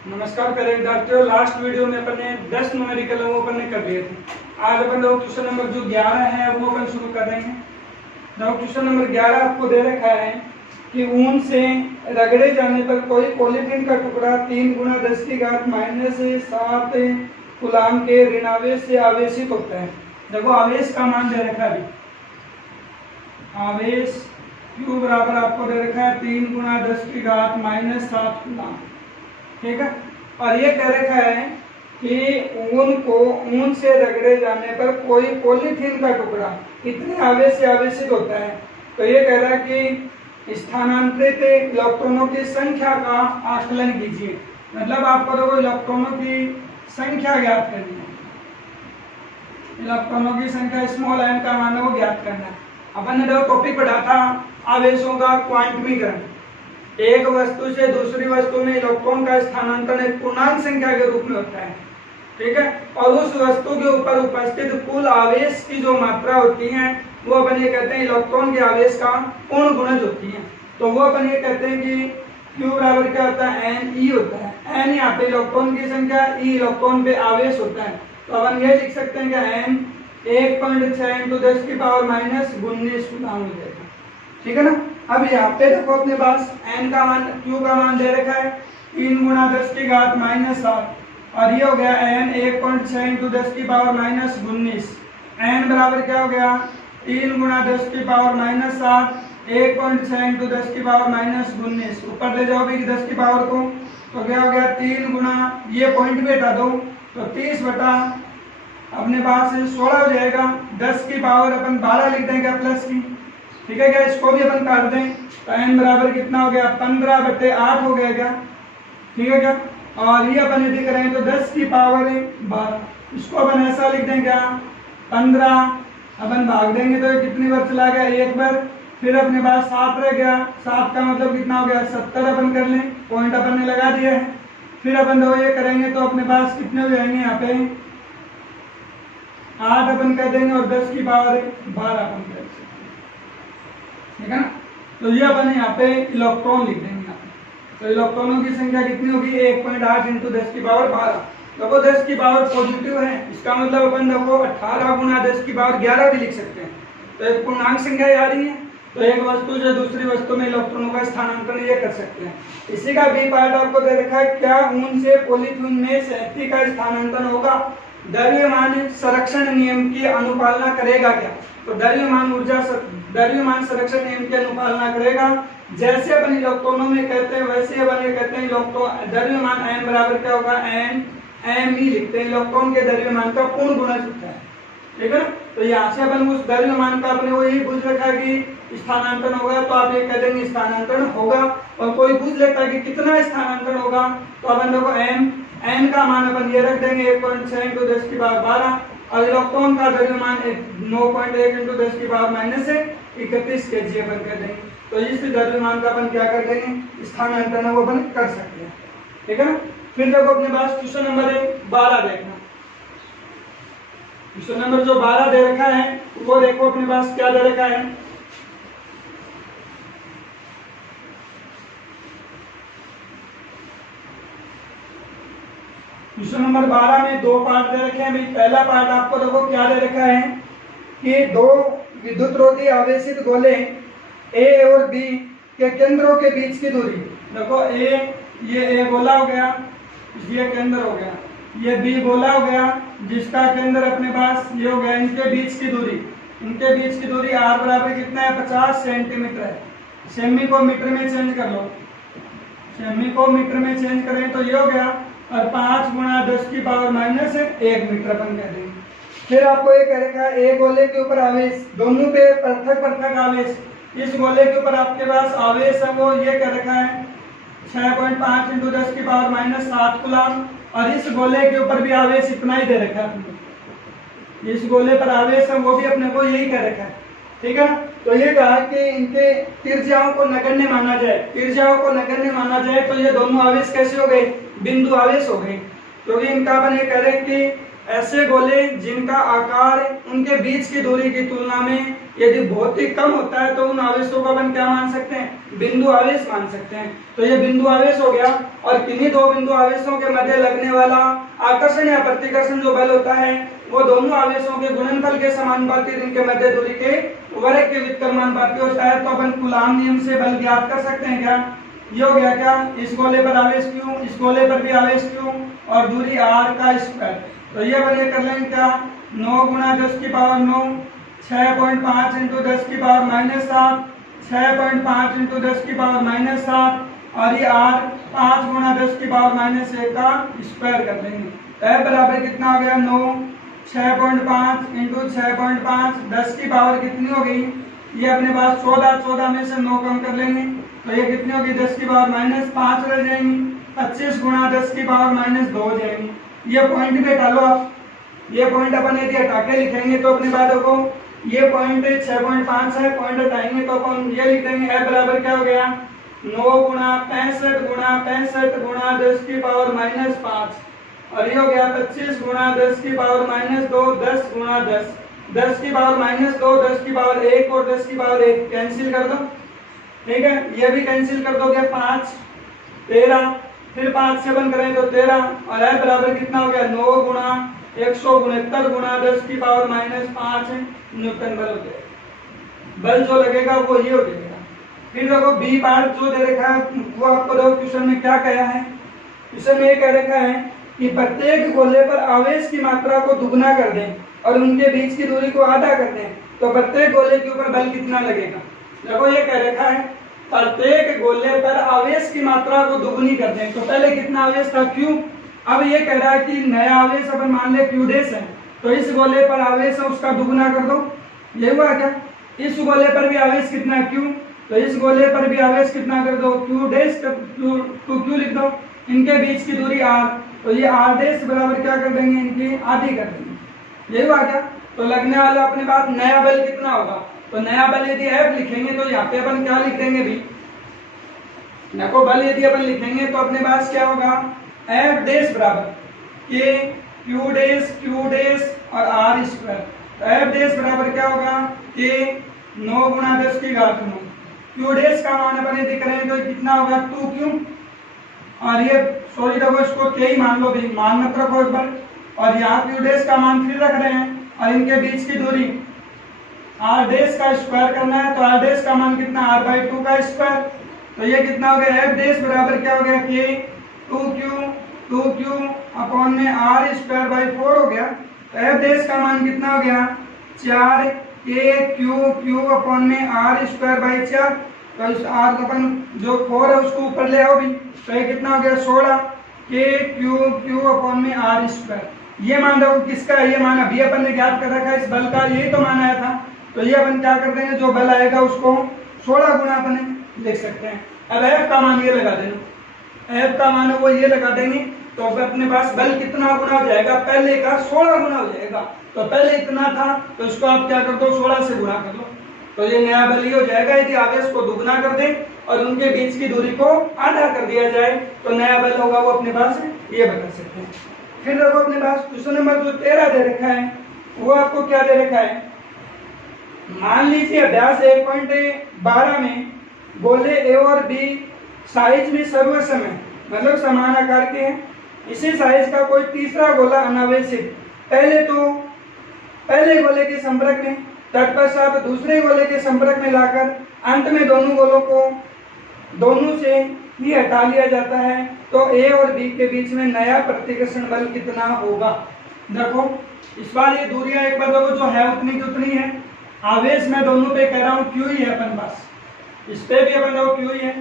नमस्कार प्यारे विद्यार्थियों, लास्ट वीडियो में अपन ने 10 न्यूमेरिकल वो अपन ने कर लिए थे। आज अपन लोग क्वेश्चन नंबर जो 11 है वो अपन शुरू कर रहे हैं। देखो क्वेश्चन नंबर 11 आपको दे रखा है कि ऊन से रगड़े जाने पर कोई पॉलीथीन का टुकड़ा 3 × 10⁻⁷ कूलाम के ऋणावेश से आवेशित होता है। देखो आवेश का मान दे रखा है, आवेश Q बराबर आपको दे रखा है 3 × 10⁻⁷ कूलाम। ठीक है, और ये कह रखा है कि ऊन से रगड़े जाने पर कोई पॉलीथीन का टुकड़ा इतने आवेश से आवेशित होता है। तो ये कह रहा है कि स्थानांतरित इलेक्ट्रॉनों की संख्या का आकलन कीजिए। मतलब आपको देखो इलेक्ट्रॉनों की संख्या ज्ञात करनी है, इलेक्ट्रॉनों की संख्या स्मॉल n का मान है वो ज्ञात करना है। अपन ने जो टॉपिक पढ़ा था आवेशों का क्वांटमीकरण, एक वस्तु से दूसरी वस्तु में इलेक्ट्रॉन का स्थानांतरण एक पूर्णांक संख्या के रूप में होता है। ठीक है, और उस वस्तु के ऊपर उपस्थित कुल आवेश की जो मात्रा होती है वो अपन ये कहते हैं इलेक्ट्रॉन के आवेश का पूर्ण गुणज होती है। तो वो अपन ये कहते हैं कि Q बराबर क्या होता है, Ne होता है। N यहाँ पे इलेक्ट्रॉन की संख्या, E इलेक्ट्रॉन पे आवेश होता है। तो अपन ये लिख सकते हैं कि N 1.6 × 10⁻⁻19 कूलाम हो जाएगा। ठीक है ना। अब यहाँ पे देखो अपने पास n का मान, q का मान दे रखा है 3 × 10⁻⁷ और ये हो गया n 1.6 × 10⁻⁻19। n बराबर क्या हो गया 3 × 10⁻⁷ 1.6 × 10⁻⁻19। ऊपर ले जाओ भी 10 की पावर को, तो क्या हो गया 3 × ये पॉइंट भी हटा दो तो 30 बटा अपने पास 16 हो जाएगा। 10 की पावर अपन 12 लिख देंगे प्लस की। ठीक है क्या, इसको भी अपन काट दें तो n बराबर कितना हो गया 15/8 हो गया क्या। ठीक है क्या, और ये अपन यदि करें तो 10 की पावर 12, इसको अपन ऐसा लिख दें क्या 15, अपन भाग देंगे तो कितनी बार चला गया, एक बार। फिर अपने पास 7 रह गया, 7 का मतलब कितना हो गया 70 अपन कर लें, पॉइंट अपन ने लगा दिया है। फिर अपन दो ये करेंगे तो अपने पास कितने हो जाएंगे यहाँ पे 8 अपन कर देंगे और 10 की पावर 12 अपन कर देंगे। ठीक है ना। तो ये अपन यहाँ पे इलेक्ट्रॉन लिख देंगे यहाँ पे। तो इलेक्ट्रॉनों की संख्या कितनी होगी 1.8 × 10 की पावर 12। देखो 10 की पावर पॉजिटिव है, इसका मतलब अपन देखो 18 × 10 की पावर 11 भी लिख सकते हैं। तो एक पूर्णांक संख्या आ रही है, तो एक वस्तु से दूसरी वस्तु में इलेक्ट्रॉनों का स्थानांतरण ये कर सकते हैं। इसी का बी पार्ट आपको दे रखा है, क्या ऊन से पॉलीथीन में शक्ति का स्थानांतरण होगा, द्रव्यमान संरक्षण नियम की अनुपालना करेगा क्या। तो द्रव्यमान संरक्षण नियम की अनुपालना करेगा। जैसे अपन इलेक्ट्रॉनों में कहते हैं वैसे अपन ये कहते हैं इलेक्ट्रॉन द्रव्यमान n बराबर क्या होगा n me लिखते हैं, इलेक्ट्रॉन के द्रव्यमान का पूर्ण गुणज होता है। ठीक है ना। तो यहाँ से अपन उस द्रव्यमान का अपने वो यही पूछ रखा है कि स्थानांतरण होगा, तो आप ये कह देंगे स्थानांतरण होगा। और कोई पूछ लेता है कि कितना स्थानांतरण होगा, तो अपन देखो n का मान अपन ये रख देंगे 1.6 × 10 की पावर 12 और इलेक्ट्रॉन का द्रव्यमान 9.1 × 10 की पावर -31 kg अपन कर देंगे। तो इस द्रव्यमान का अपन क्या कर देंगे स्थानांतरण वो अपन कर सकते हैं। ठीक है ना। फिर देखो अपने पास क्वेश्चन नंबर 12 देखना। क्वेश्चन नंबर जो 12 दे रखा है वो देखो अपने पास क्या दे रखा है। क्वेश्चन नंबर 12 में दो पार्ट दे रखे हैं भाई। पहला पार्ट आपको देखो क्या दे रखा है कि दो विद्युत रोधी आवेशित गोले A और B के केंद्रों के बीच की दूरी। देखो ये A गोला हो गया, ये केंद्र हो गया, ये B गोला हो गया जिसका केंद्र अपने पास ये हो गया। इनके बीच की दूरी, इनके बीच की दूरी R बराबर कितना है 50 सेंटीमीटर है। सेमी को मीटर में चेंज कर लो, सेमी को मीटर में चेंज करें तो ये हो गया और 5 × 10 की पावर -1 मीटर अपन कह देंगे। फिर आपको ये कह रखा है एक गोले के ऊपर आवेश, दोनों पे पृथक आवेश। इस गोले के ऊपर आपके पास आवेश है वो ये कह रखा है 6.5 × 10 की पावर -7 कूलाम, और इस गोले के ऊपर भी आवेश इतना ही दे रखा है। इस गोले पर आवेश है वो भी अपने को यही कह रखा है। ठीक है। तो ये कहा कि इनके त्रिज्याओं को नगण्य माना जाए, त्रिज्याओं को नगण्य माना जाए तो ये दोनों आवेश कैसे हो गए, बिंदु आवेश हो गए। क्योंकि इनका अपन ये कह रहे हैं कि ऐसे गोले जिनका आकार उनके बीच की दूरी की तुलना में यदि बहुत ही कम होता है तो उन आवेशों को अपन क्या मान सकते हैं, बिंदु आवेश मान सकते हैं। तो ये बिंदु आवेश हो गया, और किन्हीं दो बिंदु आवेशों के मध्य लगने वाला आकर्षण या प्रतिकर्षण जो बल होता है वो दोनों आवेशों के गुणनफल के समानुपाती, इनके मध्य दूरी के वर्ग के व्युत्क्रमानुपाती होता है। तो अपन कूलाम नियम से बल ज्ञात कर सकते हैं क्या? ये हो गया क्या, इस गोले पर आवेश Q, इस गोले पर भी आवेश Q और दूरी r का स्क्वायर। तो ये अपन ये कर लेंगे क्या, 9 गुणा 10 की पावर 9, 6.5 इंटू 10 की पावर -7, 6.5 इंटू 10 की पावर -7, और ये r 5 गुणा 10 की पावर -1 का स्क्वायर कर लेंगे। तो बराबर कितना हो गया, 9, 6.5 इंटू 6.5, 10 की पावर कितनी हो गई, ये अपने पास 14 में से 9 कम कर लेंगे तो ये कितनी होगी, 10 की पावर -5 रह जाएंगी, 25 गुणा 10 की पावर -2 हो जाएंगी। ये पॉइंट पे डालो आप, ये पॉइंट अपन यदि हटा के लिखेंगे तो अपने बातों को ये पॉइंट 6.5 है, पॉइंट हटाएंगे तो अपन ये लिखेंगे f बराबर क्या हो गया, 9 गुणा 65 गुणा 10 की पावर -5, और ये हो गया 25 गुणा 10 की पावर -2, 10 गुणा 10, 10 की पावर -2, 10 की पावर 1 और 10 की पावर 1 कैंसिल कर दो, ठीक है, ये भी कैंसिल कर दोगे, 5 13, फिर 5 से बंद करें तो 13, और f बराबर कितना हो गया, 9 गुणा 169 गुणा 10 की पावर -5 न्यूटन बल हो जाएगा। बल जो लगेगा वो ये हो जाएगा। फिर देखो बी पार्ट जो दे रखा है वो आपको देखो क्वेश्चन में क्या कहा है, क्वेश्चन में ये कह रखा है कि प्रत्येक गोले पर आवेश की मात्रा को दुगना कर दें और उनके बीच की दूरी को आधा कर दें तो प्रत्येक गोले के ऊपर बल कितना लगेगा। देखो ये कह रखा है प्रत्येक गोले पर आवेश की मात्रा को दुगनी कर दें, तो पहले कितना आवेश था Q, अब ये कह रहा है कि नया आवेश अपन मान ले Q डैश है, तो इस गोले पर आवेश है उसका दुगना कर दो, ये हुआ क्या। इस गोले पर भी आवेश कितना Q, तो इस गोले पर भी आवेश कितना कर दो, Q डैश Q लिख दो, इनके बीच की दूरी R, तो ये R डैश बराबर क्या कर देंगे, इनकी आधी कर देंगे, ये हुआ क्या। तो लगने वाला अपने पास नया बल कितना होगा, तो नया बल यदि F लिखेंगे तो यहाँ पे अपन क्या लिख देंगे भी, देखो बल यदि अपन लिखेंगे तो अपने पास क्या होगा, F डैश बराबर K Q डैश और R स्क्वायर। तो F डैश बराबर क्या होगा, K 9 गुणा 10 की घात 9, Q डैश का मान अपन यदि करें तो कितना होगा 2Q, और ये सॉरी देखो इसको K ही मान लो भी, मान मत रखो एक बार, और यहाँ Q डैश का मान फिर रख रहे हैं और इनके बीच की दूरी R डैश का स्क्वायर करना है, तो R डैश का मान कितना, R/2 का स्क्वायर, तो ये कितना हो गया, F डैश बराबर क्या हो गया, K 2Q अपॉन में R स्क्वायर बाई 4 हो गया। तो F डैश का मान कितना हो गया, 4KQ अपॉन में R स्क्वायर बाई 4, तो इस R अपन जो 4 है उसको ऊपर ले आओ भी, तो ये कितना हो गया 16KQ अपॉन में R स्क्वायर। ये मान देखो किसका है, ये मान अभी अपन ने ज्ञात कर रखा है इस बल का, यही तो मान आया था, तो ये अपन क्या कर देंगे, जो बल आएगा उसको 16 गुना अपन लिख सकते हैं। अब F का मान ये लगा देना, F का मान वो ये लगा देंगे तो अपने पास बल कितना गुना हो जाएगा, पहले का 16 गुना हो जाएगा, तो पहले इतना था तो इसको आप क्या कर दो 16 से गुणा कर लो, तो ये नया बल ही हो जाएगा। यदि आवेश को दुगना कर दें और उनके बीच की दूरी को आधा कर दिया जाए तो नया बल होगा वो अपने पास ये बता सकते हैं। फिर देखो अपने पास क्वेश्चन नंबर जो 13 दे रखा है वो आपको क्या दे रखा है, मान लीजिए अभ्यास 1.12 में गोले ए और बी साइज में सर्वसम है, मतलब समान आकार के हैं, इसी साइज का कोई तीसरा गोला अनावेशित पहले गोले के संपर्क में तत्पश्चात दूसरे गोले के संपर्क में लाकर अंत में दोनों गोलों को दोनों से ही हटा लिया जाता है, तो ए और बी के बीच में नया प्रतिकर्षण बल कितना होगा। देखो इस बार ये दूरियां एक बार देखो जो है उतनी की उतनी है, आवेश मैं दोनों पे कह रहा हूँ Q ही है अपन पास, इस पे भी अपन देखो Q ही है,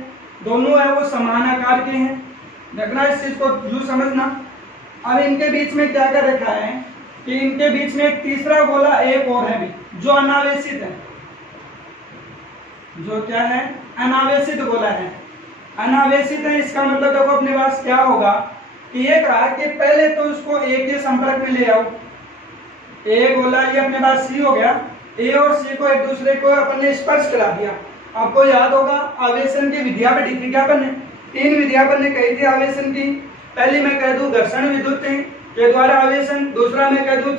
दोनों है वो समान आकार के हैं, देखना इस चीज को यू समझना। अब इनके बीच में क्या कर रखा है कि इनके बीच में एक तीसरा गोला एक और है भी जो अनावेशित है, जो क्या है अनावेशित गोला है, अनावेशित है, इसका मतलब देखो अपने पास क्या होगा कि ये कहा कि पहले तो उसको ए के संपर्क में ले आओ, ए गोला ये अपने पास सी हो गया, ए और सी को एक दूसरे को अपन ने स्पर्श करा दिया। आपको याद होगा आवेशन की विधियां पढ़ी थी क्या अपन ने, 3 विधियां अपन ने कही थी आवेशन की, पहली मैं कह दूं घर्षण विद्युत के द्वारा आवेशन, दूसरा मैं कह दूं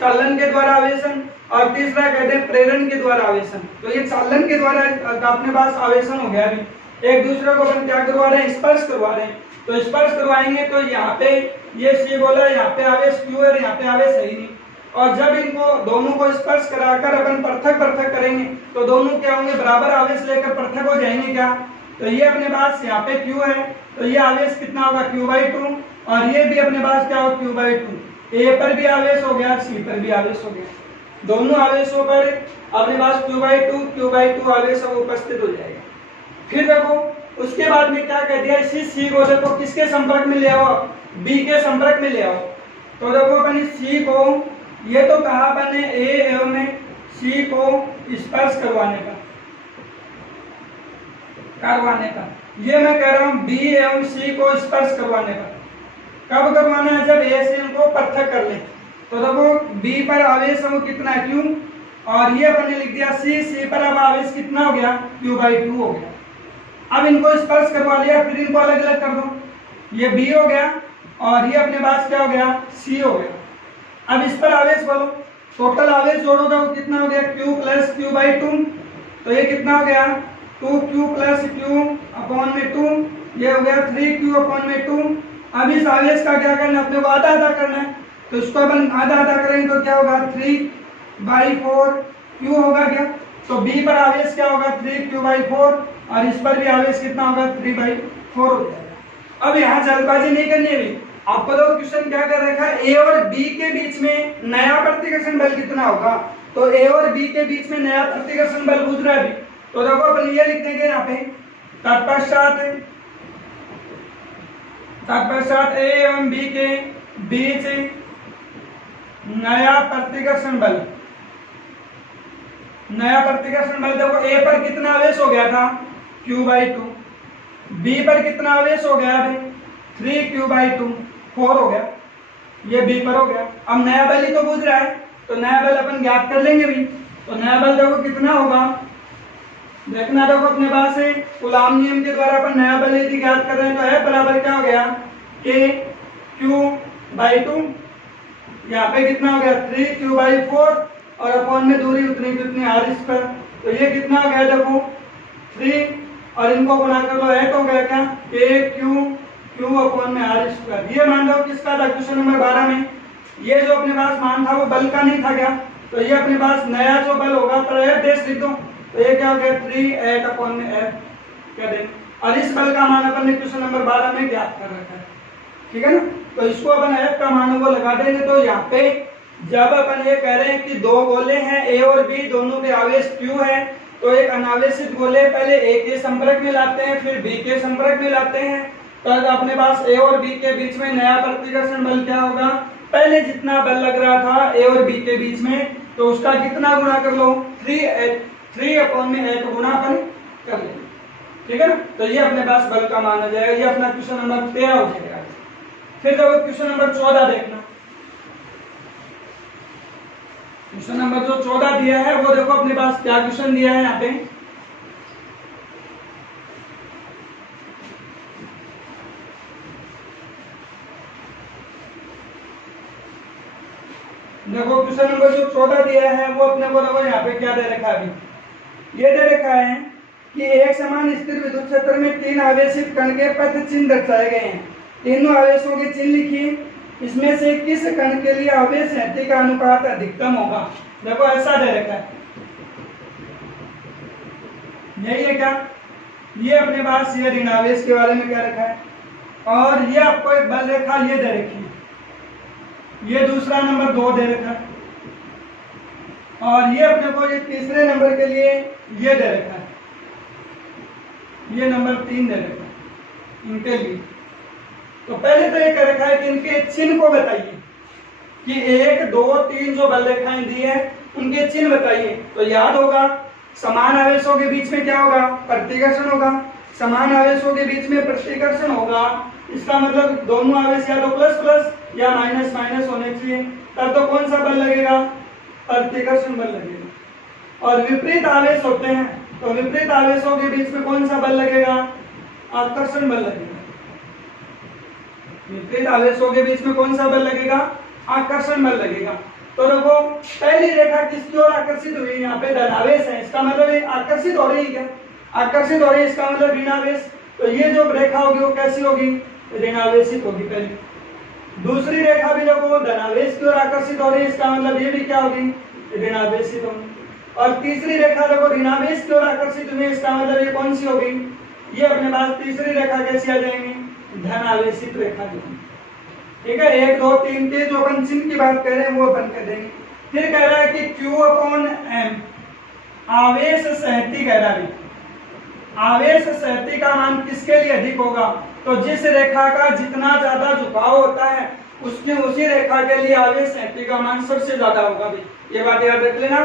चालन के द्वारा आवेशन, और तीसरा कहते हैं प्रेरण के द्वारा आवेशन। तो ये चालन के द्वारा अपने पास आवेशन हो गया। अभी एक दूसरे को अपन क्या करवा रहे हैं, स्पर्श करवा रहे हैं। तो स्पर्श करवाएंगे तो यहाँ पे ये सी बोला, यहाँ पे आवेश क्यू है, यहाँ पे आवेश है ही नहीं। और जब इनको दोनों को स्पर्श कराकर अपन पृथक पृथक करेंगे तो दोनों क्या होंगे, बराबर आवेश लेकर पृथक हो जाएंगे क्या। तो ये अपने पास यहाँ पे Q है, तो ये आवेश कितना होगा Q/2, और ये भी अपने पास क्या होगा Q/2। A पर भी आवेश हो गया, C पर भी आवेश हो गया। दोनों आवेशों पर अपने पास Q/2 आवेश अब उपस्थित हो जाएगा। फिर देखो उसके बाद में क्या कह दिया, इसी C को देखो किसके संपर्क में ले आओ, B के संपर्क में ले आओ। तो देखो अपन इस C को, ये तो कहा अपन ने A एवं C को स्पर्श करवाने का, ये मैं कह रहा हूं B एवं C को स्पर्श करवाने का। कब करवाना है, जब A से इनको पृथक कर ले। तो देखो B पर आवेश वो कितना है Q, और ये अपन ने लिख दिया C पर अब आवेश कितना हो गया Q/2 हो गया। अब इनको स्पर्श करवा लिया, फिर इनको अलग अलग कर दो, ये B हो गया और ये अपने पास क्या हो गया C हो गया। अब इस पर आवेश बोलो, टोटल आवेश जोड़ो तो कितना हो गया Q + Q/2। तो ये कितना हो गया 2Q + Q/2, ये हो गया 3Q/2। अब इस आवेश का क्या करना है, अपने को आधा आधा करना है। तो इसको अपन आधा आधा करेंगे तो क्या होगा 3/4 Q होगा क्या। तो B पर आवेश क्या होगा 3Q/4, और इस पर भी आवेश कितना होगा 3/4 हो जाएगा। अब यहाँ जल्दबाजी नहीं करनी है। आपको तो क्वेश्चन क्या कर रखा है, A और B के बीच में नया प्रतिकर्षण बल कितना होगा। तो A और B के बीच में नया प्रतिकर्षण बल पूछ रहा है अभी। तो देखो अपन ये लिख देंगे यहाँ पे, तत्पश्चात A एवं B के बीच नया प्रतिकर्षण बल। देखो A पर कितना आवेश हो गया था Q/2, B पर कितना आवेश हो गया अभी 3Q/2, 4 हो गया, ये B पर हो गया। अब नया बल ही तो पूछ रहा है, तो नया बल अपन ज्ञात कर लेंगे भी। तो नया बल देखो कितना होगा, देखना देखो अपने पास है कूलाम नियम के द्वारा अपन नया बल यदि ज्ञात कर रहे हैं तो F बराबर क्या हो गया K/Q/2, यहाँ पे कितना हो गया 3Q/4, और अपॉन में दूरी उतनी कितनी r²। तो ये कितना हो गया देखो 3, और इनको गुणा कर लो 8 हो गया क्या K/Q/r²। ये मान लो किसका था क्वेश्चन नंबर 12 में, ये जो अपने पास मान था वो बल का नहीं था क्या। तो ये अपने पास नया जो बल होगा पर F देश लिख दो, तो ये क्या हो गया 3/8/F कह दें। और इस बल का मान अपन ने क्वेश्चन नंबर 12 में ज्ञात कर रखा है, ठीक है ना। तो इसको अपन F का मान वो लगा देंगे। तो यहाँ पे जब अपन ये कह रहे हैं कि दो गोले हैं A और B, दोनों के आवेश Q है, तो एक अनावेशित गोले पहले A के संपर्क में लाते हैं, फिर B के संपर्क में लाते हैं, तो अपने पास A और B के बीच में नया प्रतिकर्षण बल क्या होगा, पहले जितना बल लग रहा था A और B के बीच में, तो उसका कितना गुणा कर लो 3/8 गुणा अपन कर लेंगे, ठीक है ना। तो ये अपने पास बल का मान आ जाएगा। ये अपना क्वेश्चन नंबर 13 हो जाएगा। फिर देखो क्वेश्चन नंबर 14 देखना। क्वेश्चन नंबर जो 14 दिया है वो देखो अपने पास क्या क्वेश्चन दिया है यहाँ पे। देखो क्वेश्चन नंबर जो 14 दिया है वो अपने को देखो यहाँ पे क्या दे रखा है। अभी ये दे रखा है कि एक समान स्थिर विद्युत क्षेत्र में 3 आवेशित कण के पथ चिन्ह दर्शाए गए हैं। तीनों आवेशों के चिन्ह लिखिए, इसमें से किस कण के लिए आवेश शक्ति का अनुपात अधिकतम होगा। देखो ऐसा दे रखा है, यही है क्या, ये अपने पास ये ऋण आवेश के बारे में क्या रखा है, और ये आपको एक बल रेखा ये दे रखी है, ये दूसरा नंबर 2 दे रखा है, और ये अपने को ये तीसरे नंबर के लिए ये दे रखा है, ये नंबर 3 दे रखा है इनके लिए। तो पहले तो ये कह रखा है कि इनके चिन्ह को बताइए कि 1 2 3 जो बल रेखाएं दी है उनके चिन्ह बताइए। तो याद होगा समान आवेशों के बीच में क्या होगा, प्रतिकर्षण होगा। समान आवेशों के बीच में प्रतिकर्षण होगा, इसका मतलब दोनों आवेश या तो प्लस प्लस या माइनस माइनस होने चाहिए, तब तो कौन सा बल लगेगा, प्रतिकर्षण बल लगेगा। और विपरीत आवेश होते हैं तो विपरीत आवेशों के बीच में कौन सा बल लगेगा, आकर्षण बल लगेगा। विपरीत आवेशों के बीच में कौन सा बल लगेगा, आकर्षण बल लगेगा। तो देखो पहली रेखा किसकी ओर आकर्षित हुई, यहाँ पे धनावेश है, इसका मतलब ये आकर्षित हो रही है क्या, आकर्षित हो रही है, इसका मतलब ऋणावेश। तो ये जो रेखा होगी वो कैसी होगी, ऋणावेशित होगी पहले। दूसरी रेखा भी देखो धनावेश की ओर आकर्षित हो रही है, इसका मतलब ये भी क्या होगी, ऋणावेशित होगी। और तीसरी रेखा देखो ऋणावेश की ओर आकर्षित हुई है, इसका मतलब ये कौन सी होगी, ये अपने पास तीसरी रेखा कैसी आ जाएंगी, धनावेशित रेखा जो है। ठीक है, 1 2 3 के जो अपन चिन्ह की बात कर रहे हैं वो अपन कर देंगे। फिर कह रहा है कि Q/M आवेश सहती कह रहा है, आवेश सहती का मान किसके लिए अधिक होगा, तो जिस रेखा का जितना ज्यादा झुकाव होता है उसकी उसी रेखा के लिए आवेश सहती का मान सबसे ज्यादा होगा भाई, ये बात याद रख लेना।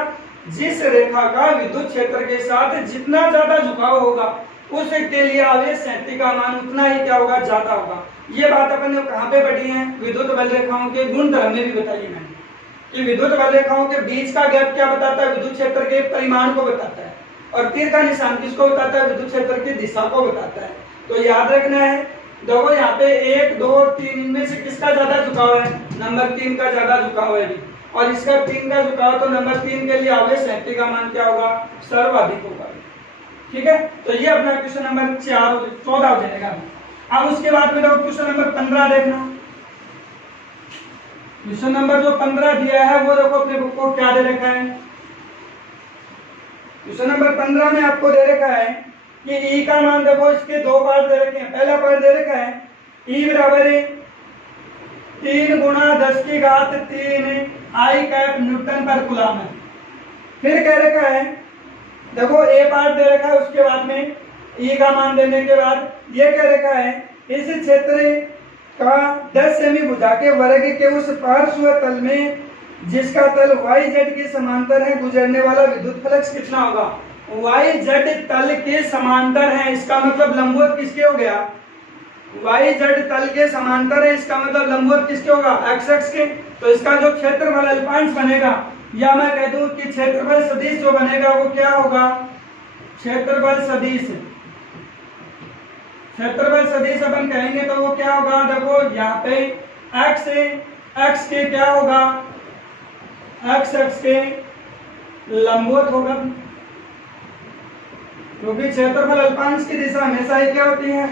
जिस रेखा का विद्युत क्षेत्र के साथ जितना ज्यादा झुकाव होगा उसके लिए आवेश सहती का मान उतना ही क्या होगा, ज्यादा होगा। ये बात अपन ने कहाँ पे पढ़ी है, विद्युत बल रेखाओं के गुणधर्म में भी बताई मैंने कि विद्युत बल रेखाओं के बीच का गैप क्या बताता है, विद्युत क्षेत्र के परिमाण को बताता है, और तीर का निशान किसको बताता है, विद्युत क्षेत्र की दिशा को बताता है। तो याद रखना है, देखो यहाँ पे 1 2 3 इनमें से किसका ज्यादा झुकाव है, नंबर 3 का ज्यादा झुकाव है, और इसका 3 का झुकाव, तो नंबर 3 के लिए आवेश सहती का मान क्या होगा, सर्वाधिक होगा। ठीक है, तो ये अपना क्वेश्चन नंबर 14 हो जाएगा। अब उसके बाद में देखो क्वेश्चन नंबर 15 देखना। क्वेश्चन नंबर जो 15 दिया है वो देखो अपने बुक को क्या दे रखा है, क्वेश्चन नंबर 15 में आपको दे रखा है कि E का मान देखो, इसके दो पार्ट दे रखे हैं। पहला पार्ट दे रखा है E बराबर है 3 गुणा 10 की घात 3 आई कैप न्यूटन पर कूलम है। फिर कह रखा है देखो ए पार्ट दे रखा है, उसके बाद में E का मान देने के बाद ये कह रखा है इस क्षेत्र का 10 सेमी भुजा के वर्ग के उस पार्श्व तल में जिसका तल YZ के समांतर है गुजरने वाला विद्युत फ्लक्स कितना होगा। YZ तल के समांतर है, इसका मतलब लंबवत किसके हो गया, YZ तल के समांतर है, इसका मतलब लंबवत किसके होगा, XX के। तो इसका जो क्षेत्रफल अल्पांश बनेगा, या मैं कह दूं कि क्षेत्रफल सदिश जो बनेगा वो क्या होगा, क्षेत्रफल सदिश। क्षेत्रफल सदिश अपन कहेंगे तो वो क्या होगा, देखो यहाँ पे x है, x के क्या होगा, x के लंबवत होगा, क्योंकि क्षेत्रफल अल्पांश की दिशा हमेशा ही क्या होती है,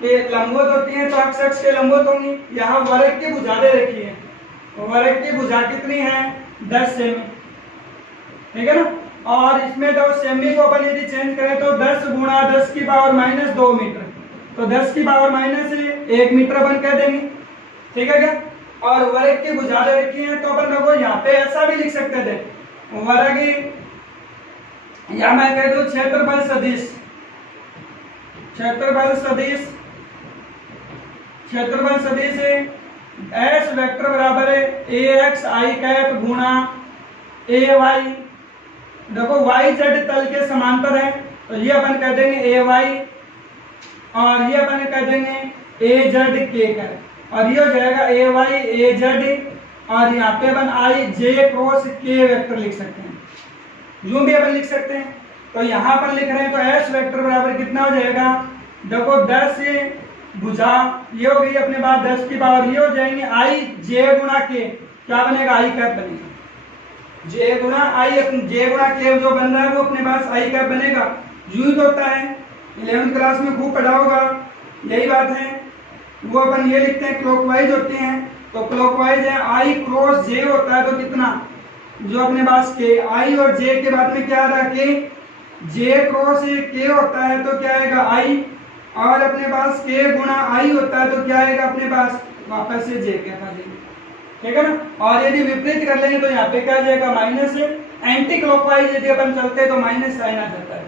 कि लंबवत होती है, तो x के लंबवत होंगी। यहाँ वर्ग की भुजा दे रखी है, वर्ग की भुजा कितनी है, 10 सेमी, ठीक है ना। और इसमें तो सेमी को अपन यदि चेंज करें तो 10 गुणा 10 की पावर माइनस 2 मीटर, तो 10 की पावर माइनस 1 मीटर अपन कह देंगे, ठीक है क्या। और वर्ग की भुजा दे रखी है, तो अपन देखो यहाँ पे ऐसा भी लिख सकते थे, वर्ग, या मैं कह दूं क्षेत्रफल सदिश, क्षेत्रफल सदिश, क्षेत्रफल सदिश एस वेक्टर बराबर है ax आई कैप गुणा ay। देखो YZ तल के समांतर है, तो ये अपन कह देंगे ay, और ये अपन कह देंगे AZ के कर, और ये हो जाएगा ay AZ, और यहाँ पे अपन I J cross K vector लिख सकते हैं, यूं भी अपन लिख सकते हैं। तो यहाँ पर लिख रहे हैं तो S वेक्टर बराबर कितना हो जाएगा, देखो 10 भुजा ये हो गई अपने पास 10 की पावर, ये हो जाएंगे I J गुणा K, क्या बनेगा, I कैप बनेगा, J गुणा I, J गुणा K जो बन रहा है वो अपने पास I कैप बनेगा। यूं तो होता है, 11वीं क्लास में खूब पढ़ा होगा, यही बात है। वो अपन ये लिखते हैं क्लॉकवाइज होते हैं, तो क्लॉकवाइज है I क्रॉस J होता है, तो कितना, जो अपने पास K, I और J के बाद में क्या आ रहा है, K, J क्रॉस K होता है तो क्या आएगा I, और अपने पास K गुणा I होता है तो क्या आएगा अपने पास, वापस से J कैप आ जाएगा, ठीक है ना। और यदि विपरीत कर लेंगे तो यहाँ पे क्या आ जाएगा, माइनस, एंटी क्लॉकवाइज यदि अपन चलते हैं तो माइनस साइन आ जाता है,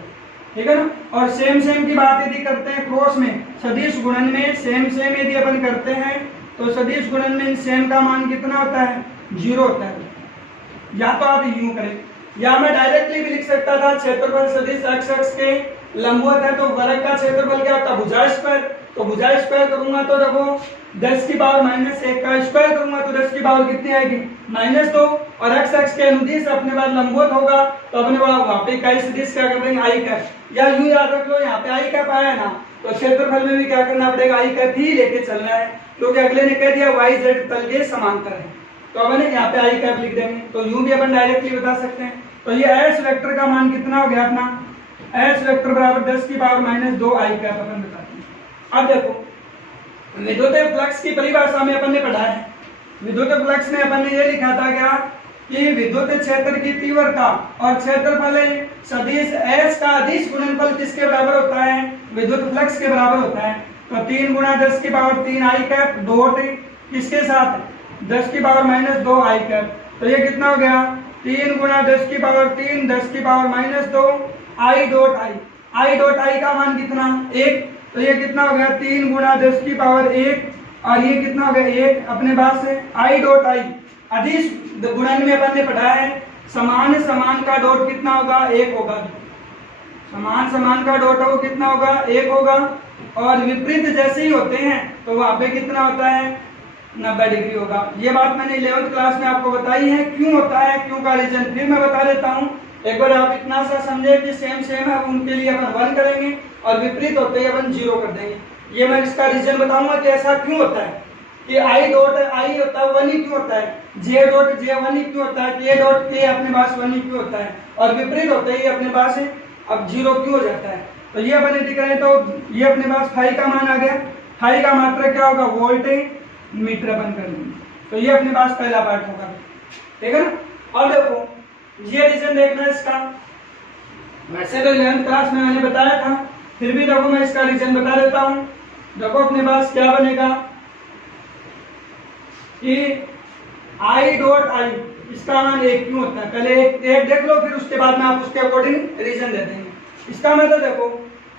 ठीक है ना। और सेम सेम की बात यदि करते हैं क्रॉस में, सदिश गुणन में सेम सेम यदि अपन करते हैं तो सदिश गुणन में सेम का मान कितना होता है, 0 होता है। या तो आप यूं करें, या मैं डायरेक्टली भी लिख सकता था क्षेत्रफल सदिश x के लंबवत है, तो वर्ग का क्षेत्रफल क्या होता है, भुजा स्क्वायर, तो भुजा स्क्वायर करूंगा तो देखो 10 की पावर माइनस 1 का स्क्वायर करूंगा तो 10 की पावर कितनी आएगी, -2, और x के अनुदिश अपने पास लंबवत होगा, तो अपने वहां पे इकाई सदिश क्या कर देंगे, I कैप। या यूं याद रख लो, यहाँ पे I कैप आया ना, तो क्षेत्रफल में भी क्या करना पड़ेगा, I कैप ही लेके चलना है, क्योंकि अगले ने कह दिया YZ तल के समांतर है, तो अपन यहाँ पे आई कैप लिख देंगे, तो यूं भी अपन डायरेक्टली बता सकते हैं। तो ये एस वेक्टर का मान कितना हो गया अपना, एस वेक्टर बराबर 10 की पावर माइनस 2 आई कैप अपन बताते हैं। अब देखो विद्युत फ्लक्स की परिभाषा में अपन ने पढ़ा है, विद्युत फ्लक्स में अपन ने ये लिखा था क्या कि विद्युत क्षेत्र की तीव्रता और क्षेत्रफल सदिश एस का अदिश गुणनफल किसके बराबर होता है, विद्युत फ्लक्स के बराबर होता है। तो 3 गुणा 10 की पावर 3 आई कैप डॉट किसके साथ 10 की पावर माइनस 2 आई कैप, तो ये कितना हो गया 3 गुणा 10 की पावर 3 10 की power minus 2 I dot I, I dot I का मान कितना 1, तो ये कितना हो गया 3 गुणा 10 की पावर 1 और ये कितना हो गया 1 अपने पास है आई डॉट आई। अदिश गुणन में अपन ने पढ़ा है समान समान का डॉट कितना होगा 1 होगा, समान समान का डॉट हो कितना होगा 1 होगा, और विपरीत जैसे ही होते हैं तो वहां पे कितना होता है 90 डिग्री होगा। ये बात मैंने 11th क्लास में आपको बताई है, क्यों होता है क्यों का रीजन फिर मैं बता देता हूँ। एक बार आप इतना सा समझे कि सेम सेम है उनके लिए अपन 1 करेंगे और विपरीत होते ही अपन 0 कर देंगे। ये मैं इसका रीजन बताऊंगा कि ऐसा क्यों होता है कि आई डॉट आई होता है 1 ही क्यों होता है, जे डॉट जे 1 ही क्यों होता है, के डॉट के अपने पास 1 ही क्यों होता है, और विपरीत होते ही अपने पास अब 0 क्यों हो जाता है। तो ये अपन यदि करें तो ये अपने पास फाई का मान आ गया, फाई का मात्रा क्या होगा वोल्ट मीटर अपन कर लेंगे, तो ये अपने पास पहला पार्ट होगा, ठीक है ना। और देखो ये रीजन देखना इसका, वैसे तो 11th क्लास में मैंने बताया था, फिर भी देखो मैं इसका रीजन बता देता हूं। देखो अपने पास क्या बनेगा कि आई डॉट आई इसका मान 1 क्यों होता है, पहले एक देख लो फिर उसके बाद में आप उसके अकॉर्डिंग रीजन दे देंगे। इसका मतलब देखो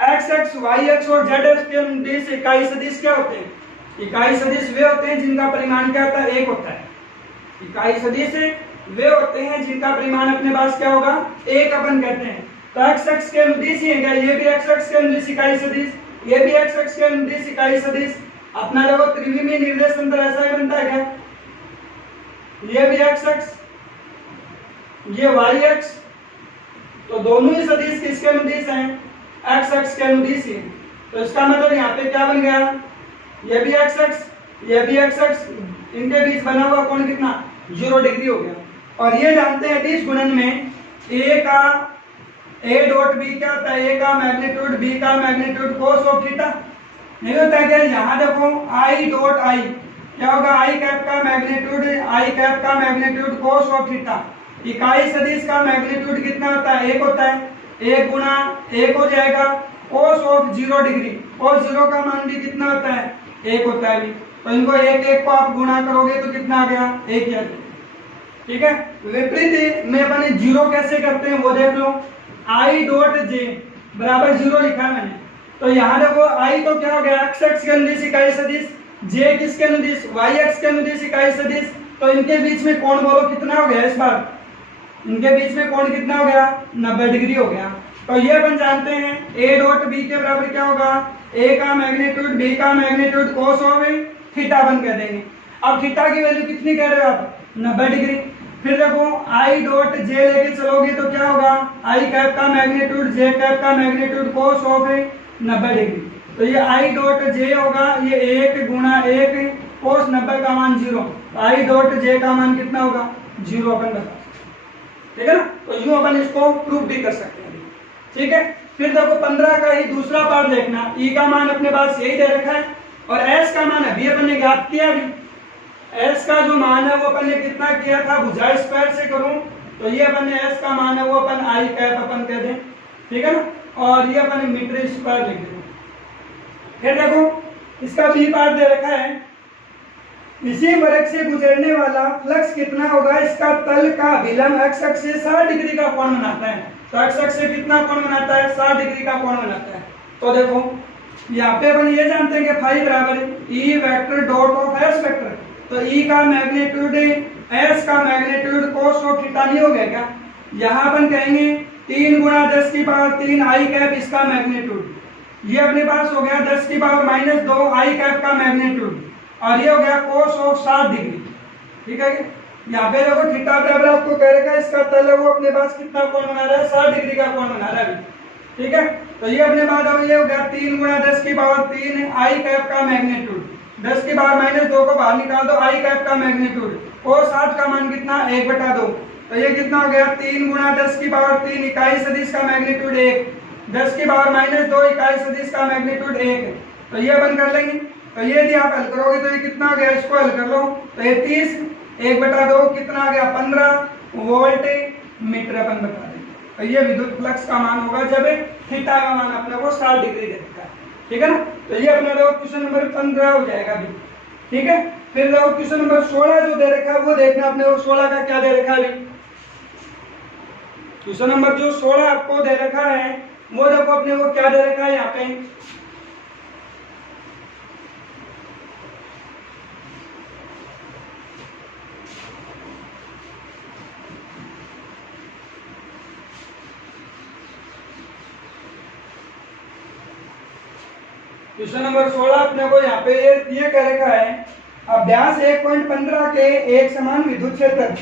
एक्स एक्स वाई एक्स और जेड एक्स के सदिश इकाई सदिश क्या होते हैं, इकाई सदिश वे होते हैं जिनका परिमाण क्या होता है 1 होता है, इकाई सदिश वे होते हैं जिनका परिमाण अपने पास क्या होगा 1 अपन कहते हैं। तो एक्स एक्स के अनुदिश ही है क्या, ये भी एक्स एक्स के अनुदिश इकाई सदिश, ये भी एक्स एक्स के अनुदिश इकाई सदिश। अपना देखो त्रिविमीय निर्देश तंत्र ऐसा बनता है क्या, ये भी एक्स एक्स ये वाई एक्स, तो दोनों ही सदिश किसके अनुदिश हैं एक्स एक्स के अनुदिश ही। तो इसका मतलब यहाँ पे क्या बन गया, ये भी एक्स एक्स ये भी एक्स एक्स, इनके बीच बना हुआ कोण कितना 0 डिग्री हो गया। और ये जानते हैं अदिश गुणन में ए का ए डॉट बी क्या होता है, ए का मैग्नीट्यूड बी का मैग्नीट्यूड कोस ऑफ थीटा नहीं होता क्या। यहाँ देखो आई डॉट आई क्या होगा आई कैप का मैग्नीट्यूड, आई कैप का मैग्नीट्यूड कोस ऑफ थीटा। इकाई सदिश का मैग्नीट्यूड कितना होता है 1 होता है, 1 गुना 1 हो जाएगा कोस ऑफ 0 डिग्री, और 0 का मान भी कितना होता है 1 होता है भी। तो इनको 1 1 को आप गुणा करोगे तो कितना आ गया 1 या, ठीक है। विपरीत में अपने 0 कैसे करते हैं वो देख लो, आई डॉट जे बराबर 0 लिखा है मैंने, तो यहाँ देखो आई तो क्या हो गया एक्स एक्स के अनुदिश इकाई सदिश, जे किसके अनुदिश वाई एक्स के अनुदिश इकाई सदिश। तो इनके बीच में कोण बोलो कितना हो गया, इस बार इनके बीच में कोण कितना हो गया 90 डिग्री हो गया। तो ये अपन जानते हैं ए डॉट बी के बराबर क्या होगा, ए का मैग्नीट्यूड बी का मैग्नीट्यूड कोस ऑफ थीटा अपन कह देंगे। अब थीटा की वैल्यू कितनी कह रहे हो आप 90 डिग्री। फिर देखो आई डॉट जे लेके चलोगे तो क्या होगा आई कैप का मैग्नीट्यूड जे कैप का मैग्नीट्यूड कोस ऑफ 90 डिग्री। तो ये आई डॉट जे होगा ये 1 गुणा 1 कोस 90 का मान 0, तो आई डॉट जे का मान कितना होगा 0 अपन बता, ठीक है ना। तो यूं अपन इसको प्रूव भी कर सकते हैं, ठीक है। फिर देखो 15 का ही दूसरा पार्ट देखना, ई का मान अपने पास यही दे रखा है और एस का मान अभी अपन ने ज्ञात किया भी। एस का जो मान है वो अपन ने कितना किया था भुजा स्क्वायर से करूं तो ये अपन ने एस का मान है वो अपन आई कैप अपन कह दें, ठीक है ना, और ये अपन मीटर स्क्वायर लिख दें। फिर देखो इसका बी पार्ट दे रखा है, इसी वृत्त से गुजरने वाला फ्लक्स कितना होगा, इसका तल का विलंब एक्स अक्ष से 60 डिग्री का कोण बनाता है। तो एक्स अक्ष से कितना कोण बनाता है 60 डिग्री का कोण बनाता है। तो देखो यहाँ पे अपन ये जानते हैं कि फाई बराबर E vector dot of S vector, तो ई का मैग्नीट्यूड एस का मैग्नीट्यूड कोस ऑफ थीटा नहीं हो गया क्या। यहाँ अपन कहेंगे 3 गुणा 10 की पावर 3 आई कैप इसका मैग्नीट्यूड, ये अपने पास हो गया 10 की पावर माइनस 2 आई कैप का मैग्नीट्यूड, और ये हो गया कोस ऑफ 60 डिग्री, ठीक है। यहाँ पे देखो थीटा बराबर आपको कह रखा है इसका तल है वो अपने पास कितना कोण बना रहा है 60 डिग्री का कोण बना रहा है, ठीक है। तो ये अपने पास ये हो गया 3 गुणा 10 की पावर 3 आई कैप का मैग्नीट्यूड, 10 की पावर -2 को बाहर निकाल दो, आई कैप का मैग्नीट्यूड cos 60 का मान कितना 1/2, तो ये कितना हो गया 3 गुणा 10 की पावर 3 इकाई सदिश का मैग्नीट्यूड 1, 10 की पावर -2 इकाई सदिश का मैग्नीट्यूड 1, तो ये अपन कर लेंगे। तो ये यदि आप हल करोगे तो ये कितना आ गया, इसको हल कर लो तो ये 30 1/2 कितना आ गया 15 वोल्ट मीटर अपन बता देंगे। तो ये विद्युत फ्लक्स का मान होगा जब थीटा का मान अपने को 60 डिग्री देता है, ठीक है ना। तो ये अपना देखो क्वेश्चन नंबर 15 हो जाएगा अभी, ठीक है। फिर देखो क्वेश्चन नंबर 16 जो दे रखा है वो देखना अपने को 16 का क्या दे रखा है अभी। क्वेश्चन नंबर जो 16 आपको दे रखा है वो देखो अपने को क्या दे रखा है यहाँ पे। क्वेश्चन नंबर 16 अपने को यहाँ पे ये कह रखा है अभ्यास 1.15 के एक समान विद्युत क्षेत्र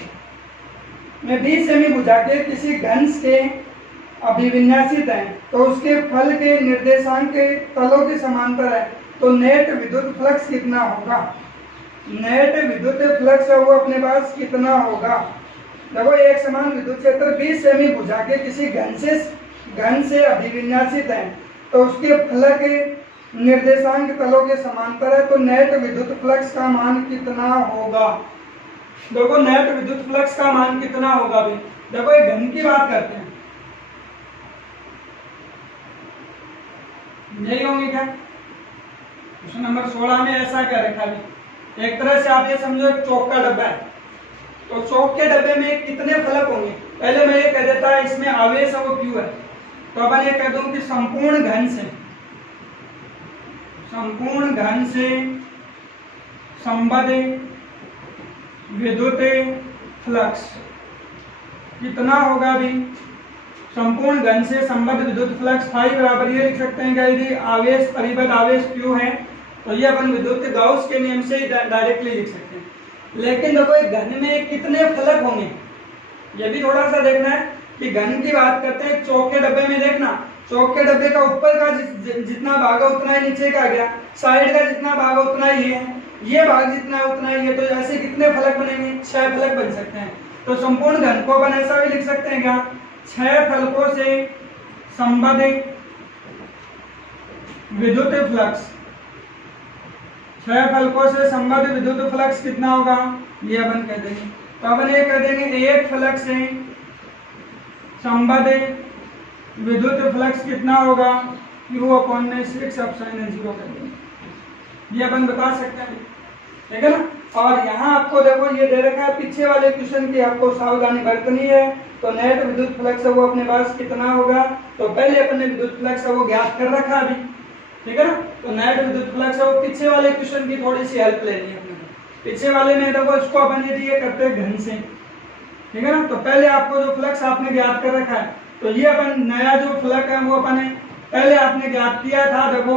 में 20 सेमी भुजा के किसी घन के अभिविन्यासित है तो उसके फल के निर्देशांक के तलों के समांतर है, तो नेट विद्युत फ्लक्स कितना होगा। नेट विद्युत फ्लक्स है वो अपने पास कितना होगा। देखो एक समान विद्युत क्षेत्र 20 सेमी भुजा के किसी घन से अभिविन्यासित है तो उसके फल के निर्देशांक तलों के समांतर है, तो नेट विद्युत फ्लक्स का मान कितना होगा। देखो नेट विद्युत फ्लक्स का मान कितना होगा भी। देखो एक घन की बात करते हैं, यही होंगे क्या। क्वेश्चन नंबर 16 में ऐसा क्या रखा है, एक तरह से आप ये समझो एक चौक का डब्बा है, तो चौक के डब्बे में कितने फलक होंगे। पहले मैं ये कह देता है इसमें आवेश है वो क्यू है, तो अपन ये कह दूं कि संपूर्ण घन से संबद्ध विद्युत फ्लक्स कितना होगा भी। संपूर्ण घन से संबद्ध विद्युत फ्लक्स फाई बराबर ये लिख सकते हैं कि यदि आवेश परिबद्ध आवेश क्यू है तो ये अपन विद्युत गाउस के नियम से डायरेक्टली लिख सकते हैं। लेकिन देखो एक घन में कितने फलक होंगे ये भी थोड़ा सा देखना है कि घन की बात करते हैं। चौक के डब्बे में देखना, चौक के डब्बे का ऊपर का जितना भाग है उतना ही नीचे का गया, साइड का जितना भाग है उतना ही है, ये भाग जितना है उतना ही है, तो ऐसे कितने फलक बनेंगे 6 फलक बन सकते हैं। तो संपूर्ण घन को अपन ऐसा भी लिख सकते हैं क्या 6 फलकों से संबद्ध विद्युत फ्लक्स, 6 फलकों से संबद्ध विद्युत फ्लक्स कितना होगा ये अपन कह देंगे। तो अपन ये कह देंगे एक फलक से संबद्ध विद्युत फ्लक्स कितना होगा Q/6 ऑप्शन 0 कर देंगे, ये अपन बता सकते हैं, ठीक है ना। और यहाँ आपको देखो ये दे रखा है पीछे वाले क्वेश्चन की आपको सावधानी बरतनी है। तो नेट विद्युत फ्लक्स है वो अपने पास कितना होगा, तो पहले अपन ने विद्युत फ्लक्स है वो ज्ञात कर रखा अभी, ठीक है ना। तो नेट विद्युत फ्लक्स है वो पीछे वाले क्वेश्चन की थोड़ी सी हेल्प लेनी है अपने को। पीछे वाले में देखो इसको अपन यदि ये करते हैं घन से, ठीक है ना, तो पहले आपको जो फ्लक्स आपने ज्ञात कर रखा है तो ये अपन नया जो फ्लक्स है वो अपन पहले आपने ज्ञात किया था, देखो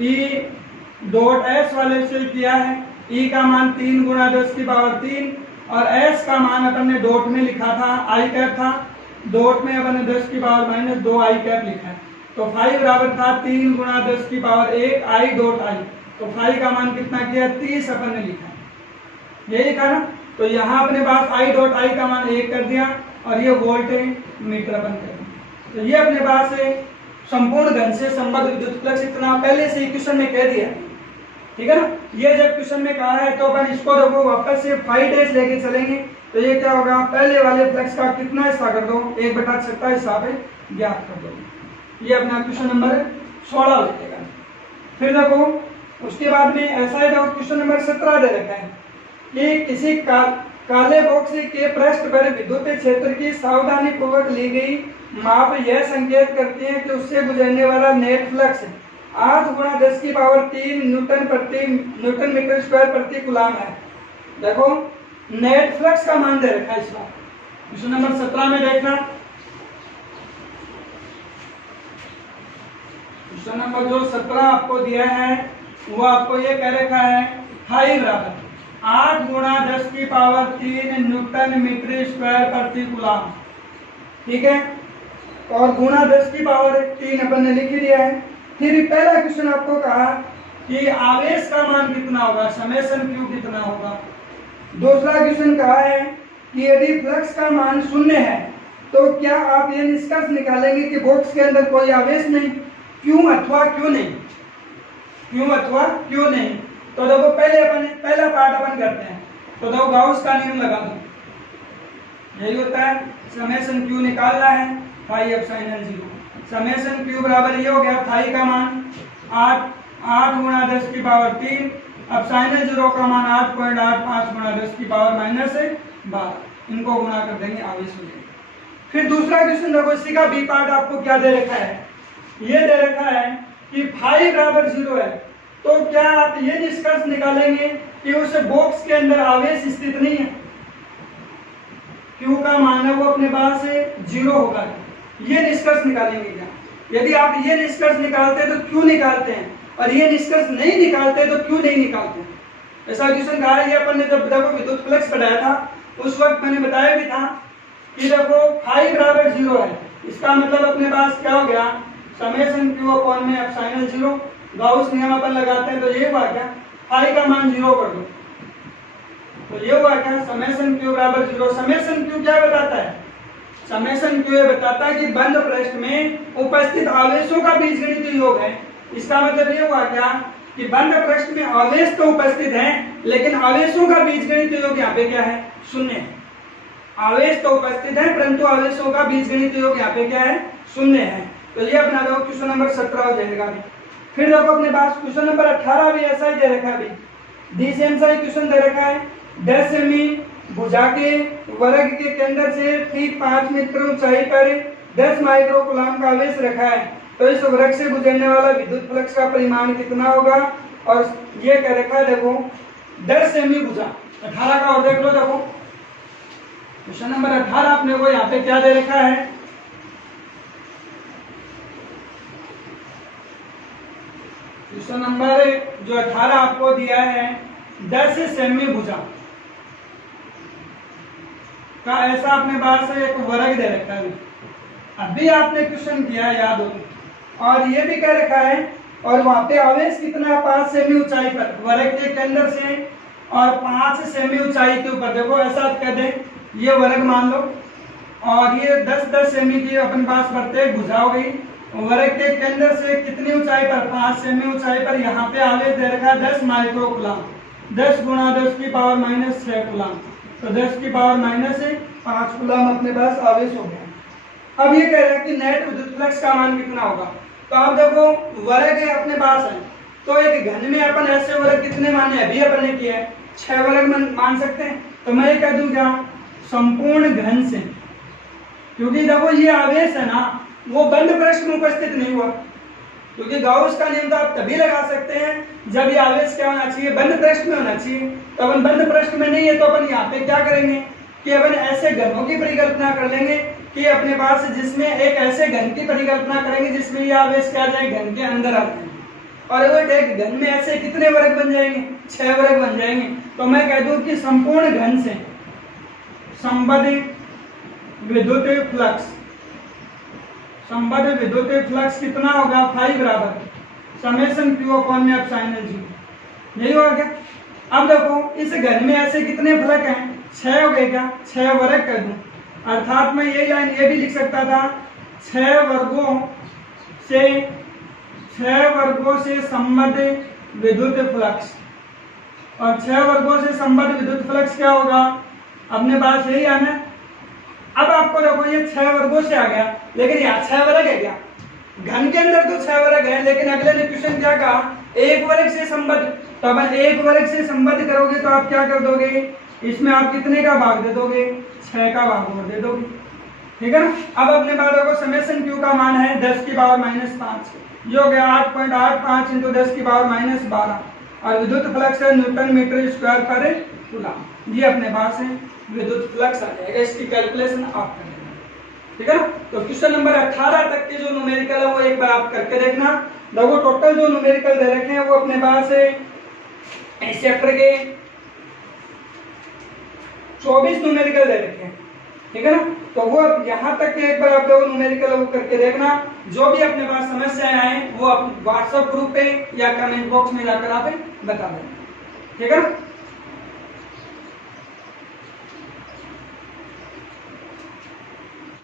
E.S वाले से किया है। E का मान 3 गुणा 10 की पावर 3 और S का मान अपन ने डॉट में लिखा था, आई कैप था, डॉट में अपन ने 10 की पावर -2 आई कैप लिखा है। तो फाई बराबर था 3 गुणा 10 की पावर 1 आई डॉट आई, तो फाई का मान कितना किया 30 अपन ने लिखा है, यही कहा ना। तो यहाँ अपने पास आई डॉट आई का मान 1 कर दिया और ये वोल्ट मीटर अपन कर दिया। तो ये अपने पास संपूर्ण घन से संबद्ध विद्युत फ्लक्स इतना पहले से क्वेश्चन में कह दिया, ठीक है ना। ये जब क्वेश्चन में कहा है तो अपन इसको देखो वापस से 5 डेज लेके चलेंगे। तो ये क्या होगा पहले वाले फ्लक्स का कितना हिस्सा कर दो 1/6 हिस्सा पे ज्ञात कर दो। ये अपना क्वेश्चन नंबर 16 हो जाएगा। फिर देखो उसके बाद में ऐसा है देखो क्वेश्चन नंबर 17 दे रखा है कि किसी काले बॉक्स के पृष्ठ पर विद्युत क्षेत्र की सावधानी पूर्वक ली गई माप यह संकेत करती है कि उससे गुजरने वाला नेट फ्लक्स 8 गुणा 10 की पावर 3 न्यूटन मीटर स्क्वायर प्रति कूलम है। देखो नेट फ्लक्स का मान दे रखा है इस बार क्वेश्चन नंबर 17 में देखना। क्वेश्चन नंबर जो 17 आपको दिया है वो आपको ये कह रखा है फाई बराबर 8 गुणा 10 की पावर 3 न्यूटन मीटर स्क्वायर प्रति कूलम, ठीक है। और गुणा 10 की पावर 3 अपन ने लिख दिया है। फिर पहला क्वेश्चन आपको कहा कि आवेश का मान कितना होगा, समेशन क्यू कितना होगा। दूसरा क्वेश्चन कहा है कि यदि फ्लक्स का मान शून्य है तो क्या आप ये निष्कर्ष निकालेंगे कि बॉक्स के अंदर कोई आवेश नहीं, क्यों अथवा क्यों नहीं, क्यों अथवा क्यों नहीं। तो देखो पहला पार्ट अपन करते हैं। तो देखो गाउस का नियम लगा दो, यही होता है समेशन क्यू निकालना है फाई एप्सिलॉन 0। समेशन क्यू बराबर ये हो गया फाई का मान 8 गुणा 10 की पावर 3, एप्सिलॉन 0 का मान 8.85 गुणा 10 की पावर -12, इनको गुणा कर देंगे, आवेश हो जाएगा। फिर दूसरा क्वेश्चन देखो, इसी का बी पार्ट आपको क्या दे रखा है, ये दे रखा है कि फाई बराबर 0 है तो क्या आप ये निष्कर्ष निकालेंगे कि उस बॉक्स के अंदर आवेश स्थित नहीं है, क्यू का मान है वो अपने पास 0 होगा, ये निष्कर्ष निकालेंगे क्या। यदि आप ये निष्कर्ष निकालते हैं तो क्यों निकालते हैं, और ये निष्कर्ष नहीं निकालते तो क्यों नहीं निकालते। ऐसा क्वेश्चन कहा है, ये अपन ने जब देखो विद्युत फ्लक्स पढ़ाया था उस वक्त मैंने बताया भी था कि देखो फाई बराबर 0 है, इसका मतलब अपने पास क्या हो गया, समेशन क्यू अपॉन में एप्सिलॉन 0, गाउस नियम अपन लगाते हैं तो ये हुआ क्या, फाई का मान 0 कर दो, तो ये हुआ क्या, समेशन क्यू बराबर 0। समेशन क्यू क्या बताता है, समेशन क्यू ये बताता है कि बंद पृष्ठ में उपस्थित आवेशों का बीजगणितीय योग है। इसका मतलब ये हुआ क्या कि बंद पृष्ठ में आवेश तो उपस्थित है लेकिन आवेशों का बीजगणितीय योग यहाँ पे क्या है, शून्य है। आवेश तो उपस्थित है परंतु आवेशों का बीजगणितीय योग यहाँ पे क्या है, शून्य है। तो ये अपना देखो क्वेश्चन नंबर 17 हो जाएगा। फिर देखो अपने पास क्वेश्चन नंबर 18 भी ऐसा ही दे रखा है, डी सेम सा क्वेश्चन दे रखा है। 10 सेमी भुजा के वर्ग के केंद्र से ठीक 5 मीटर ऊंचाई पर 10 माइक्रो कूलम का आवेश रखा है, तो इस वर्ग से गुजरने वाला विद्युत फ्लक्स का परिमाण कितना होगा। और ये कह रखा है देखो 10 सेमी भुजा 18 का, और देख लो देखो क्वेश्चन नंबर 18 अपने को यहाँ पे क्या दे रखा है, क्वेश्चन नंबर जो 18 आपको दिया है 10 सेमी भुजा का ऐसा अपने पास एक वर्ग दे रखा है। अभी आपने क्वेश्चन किया याद हो, और ये भी कह रखा है और वहां पे आवेश कितना, 5 सेमी ऊंचाई पर वर्ग के केंद्र से और 5 सेमी ऊंचाई के ऊपर। देखो ऐसा कह दे, ये वर्ग मान लो और ये 10-10 सेमी की अपन पास प्रत्येक भुजा हो गई। वर्ग के केंद्र से कितनी ऊंचाई पर, 5 सेमी ऊंचाई पर यहाँ पे आवेश दे रखा है 10 माइक्रो कूलम, 10 गुणा 10 की पावर -6 कूलम, तो 10 की पावर -5 कूलम अपने पास आवेश हो गया। अब ये कह रहा है कि नेट विद्युत फ्लक्स का मान कितना होगा। तो आप देखो वर्ग अपने पास है तो एक घन में अपन ऐसे वर्ग कितने माने, अभी अपन ने किया है 6 वर्ग मान सकते हैं। तो मैं ये कह दूं क्या, संपूर्ण घन से, क्योंकि देखो ये आवेश है ना वो बंद पृष्ठ में उपस्थित नहीं हुआ, क्योंकि गाउस का नियम तो आप तभी लगा सकते हैं जब ये आवेश क्या होना चाहिए, बंद पृष्ठ में होना चाहिए। तो अपन बंद पृष्ठ में नहीं है तो अपन यहाँ पे क्या करेंगे कि अपन ऐसे घनों की परिकल्पना कर लेंगे कि अपने पास जिसमें एक ऐसे घन की परिकल्पना करेंगे जिसमें ये आवेश क्या जाए, घन के अंदर आते हैं, और वो एक घन में ऐसे कितने वर्ग बन जाएंगे, 6 वर्ग बन जाएंगे। तो मैं कह दूं कि संपूर्ण घन से संबद्ध विद्युत फ्लक्स, संबद्ध विद्युत फ्लक्स कितना होगा, फाई बराबर समेशन क्यू अपॉन में एप्सिलॉन 0, यही होगा क्या। अब देखो इस घन में ऐसे कितने फलक हैं, 6 हो गए क्या, 6 वर्ग कर दूं, अर्थात मैं ये लाइन ये भी लिख सकता था 6 वर्गों से संबद्ध विद्युत फ्लक्स, और 6 वर्गों से संबद्ध विद्युत फ्लक्स क्या होगा, अपने पास यही आना। अब आपको देखो ये 6 वर्गों से आ गया, लेकिन यहाँ 6 वर्ग है क्या, घन के अंदर तो 6 वर्ग है, लेकिन अगले ने क्वेश्चन क्या कहा, 1 वर्ग से संबद्ध। तो अब 1 वर्ग से संबद्ध करोगे तो आप क्या कर दोगे, इसमें आप कितने का भाग दे दोगे, 6 का भाग और दे दोगे, ठीक है ना। अब अपने पास देखो समेशन क्यू का मान है 10 की पावर -5, ये हो गया 8.85 × 10 की पावर -12, और विद्युत फ्लक्स है न्यूटन मीटर स्क्वायर पर कूलम। ये अपने पास है विद्युत फ्लक्स आ जाएगा, इसकी कैलकुलेशन आप कर लेना, ठीक है ना। तो क्वेश्चन नंबर 18 तक के जो न्यूमेरिकल है वो एक बार आप करके देखना। देखो टोटल जो न्यूमेरिकल दे रखे हैं वो अपने पास है इस चैप्टर के 24 न्यूमेरिकल दे रखे हैं, ठीक है ना। तो वो यहाँ तक के एक बार आप लोग न्यूमेरिकल वो करके देखना, जो भी अपने पास समस्याएं आए वो आप व्हाट्सएप ग्रुप पे या कमेंट बॉक्स में जाकर आप बता दें, ठीक है ना।